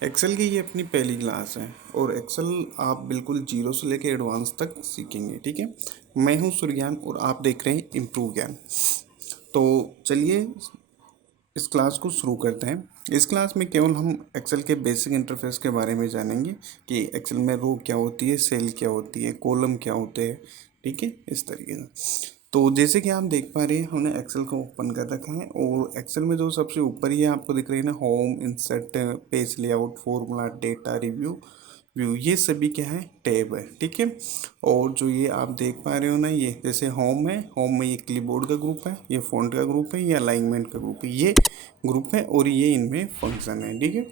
Excel की ये अपनी पहली क्लास है और एक्सेल आप बिल्कुल जीरो से लेकर एडवांस तक सीखेंगे। ठीक है, मैं हूँ सुरज्ञान और आप देख रहे हैं इम्प्रूव ज्ञान। तो चलिए इस क्लास को शुरू करते हैं। इस क्लास में केवल हम एक्सेल के बेसिक इंटरफेस के बारे में जानेंगे कि एक्सेल में रो क्या होती है, सेल क्या होती है, कॉलम क्या होते हैं। ठीक है, इस तरीके से। तो जैसे कि आप देख पा रहे हैं, हमने एक्सेल को ओपन कर रखा है और एक्सेल में जो सबसे ऊपर ही है आपको दिख रही है ना, home, insert, page layout, formula, data, review, view, ये सभी क्या है, टैब है। ठीक है, और जो ये आप देख पा रहे हो ना, ये जैसे होम है, होम में ये क्लिपबोर्ड का ग्रुप है, ये फ़ॉन्ट का ग्रुप है, ये अलाइनमेंट का ग्रुप है, ये ग्रुप है और ये इनमें फंक्शन है। ठीक है,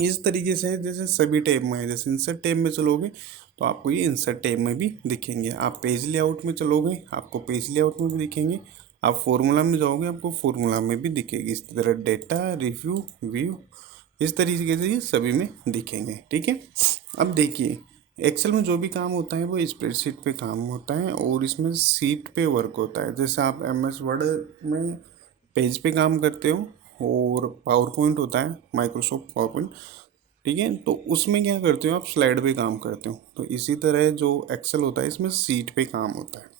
इस तरीके से जैसे सभी टैब में है। जैसे इंसर्ट टैब में चलोगे तो आपको ये इंसर्ट टैब में भी दिखेंगे। आप पेज लेआउट में चलोगे आपको पेज लेआउट में भी दिखेंगे। आप फॉर्मूला में जाओगे आपको फॉर्मूला में भी दिखेगी। इस तरह डेटा, रिव्यू, व्यू, इस तरीके से ये सभी में दिखेंगे। ठीक है, अब देखिए एक्सेल में जो भी काम होता है वो स्प्रेडशीट पे काम होता है और इसमें सीट पे वर्क होता है। जैसे आप MS वर्ड में पेज पे काम करते हो और पावर पॉइंट होता है, माइक्रोसॉफ्ट पावर पॉइंट। ठीक है, तो उसमें क्या करते हो आप, स्लाइड पे काम करते हो। तो इसी तरह जो एक्सेल होता है इसमें सीट पे काम होता है।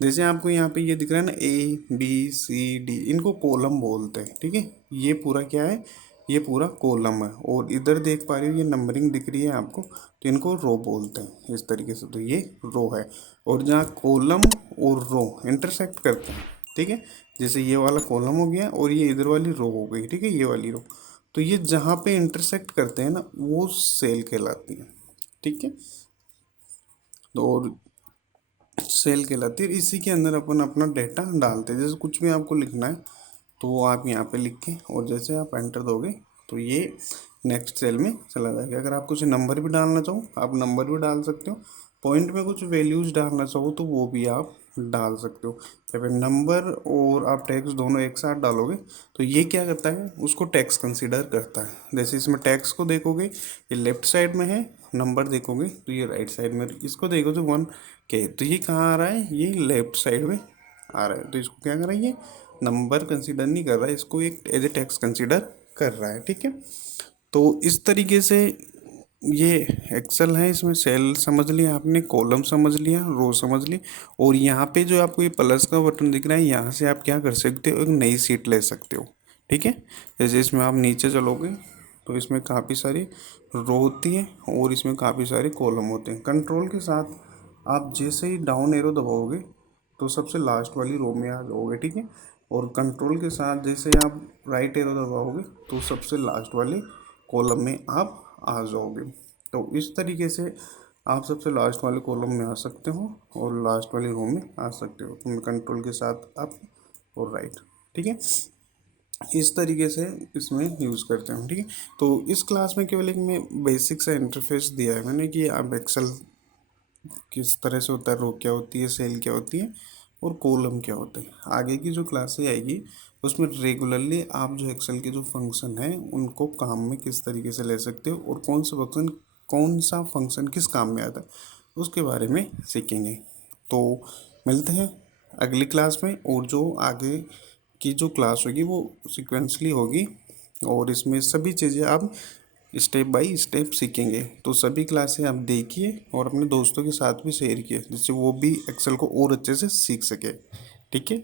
जैसे आपको यहाँ पे ये दिख रहा है ना, ABCD, इनको कॉलम बोलते हैं। ठीक है, ये पूरा क्या है, ये पूरा कॉलम है। और इधर देख पा रहे हो ये नंबरिंग दिख रही है आपको, तो इनको रो बोलते हैं इस तरीके से। तो ये रो है। और जहाँ कॉलम और रो इंटरसेक्ट करते हैं, ठीक है, जैसे ये वाला कॉलम हो गया और ये इधर वाली रो हो गई। ठीक है, ये वाली रो, तो ये जहाँ पे इंटरसेक्ट करते हैं ना वो सेल कहलाती है। ठीक है, और सेल कहलाती है। इसी के अंदर अपन अपना डेटा डालते हैं। जैसे कुछ भी आपको लिखना है तो वो आप यहाँ पे लिख के और जैसे आप एंटर दोगे तो ये नेक्स्ट सेल में चला जाएगा। अगर आप कुछ नंबर भी डालना चाहो आप नंबर भी डाल सकते हो। पॉइंट में कुछ वैल्यूज डालना चाहो तो वो भी आप डाल सकते हो। या फिर नंबर और आप टैक्स दोनों एक साथ डालोगे तो ये क्या करता है, उसको टैक्स कंसीडर करता है। जैसे इसमें टैक्स को देखोगे ये लेफ्ट साइड में है, नंबर देखोगे तो ये राइट साइड में। इसको देखो तो 1K, तो ये कहाँ आ रहा है, ये लेफ्ट साइड में आ रहा है। तो इसको क्या कर रहा है, ये नंबर कंसीडर नहीं कर रहा है, इसको एक एज ए टैक्स कंसीडर कर रहा है। ठीक है, तो इस तरीके से ये एक्सेल है। इसमें सेल समझ लिया आपने, कॉलम समझ लिया, रो समझ ली। और यहाँ पे जो आपको ये प्लस का बटन दिख रहा है, यहाँ से आप क्या कर सकते हो, एक नई सीट ले सकते हो। ठीक है, जैसे इसमें आप नीचे चलोगे तो इसमें काफ़ी सारी रो होती है और इसमें काफ़ी सारे कॉलम होते हैं। कंट्रोल के साथ आप जैसे ही डाउन एरो दबाओगे तो सबसे लास्ट वाली रो में आ जाओगे। ठीक है, और कंट्रोल के साथ जैसे आप राइट एरो दबाओगे तो सबसे लास्ट वाले कॉलम में आप आ जाओगे। तो इस तरीके से आप सबसे लास्ट वाले कॉलम में आ सकते हो और लास्ट वाली रो में आ सकते हो। तो मैं कंट्रोल के साथ अप और राइट। ठीक है, इस तरीके से इसमें यूज़ करते हैं। ठीक है, तो इस क्लास में केवल एक मैं बेसिक सा इंटरफेस दिया है मैंने कि आप एक्सेल किस तरह से होता है, रो क्या होती है, सेल क्या होती है और कॉलम क्या होता है। आगे की जो क्लासें आएगी उसमें रेगुलरली आप जो एक्सेल के जो फंक्शन हैं उनको काम में किस तरीके से ले सकते हो और कौन सा फंक्शन किस काम में आता है उसके बारे में सीखेंगे। तो मिलते हैं अगली क्लास में। और जो आगे की जो क्लास होगी वो सिक्वेंसली होगी और इसमें सभी चीज़ें आप स्टेप बाय स्टेप सीखेंगे। तो सभी क्लासें आप देखिए और अपने दोस्तों के साथ भी शेयर किए जिससे वो भी एक्सेल को और अच्छे से सीख सके। ठीक है।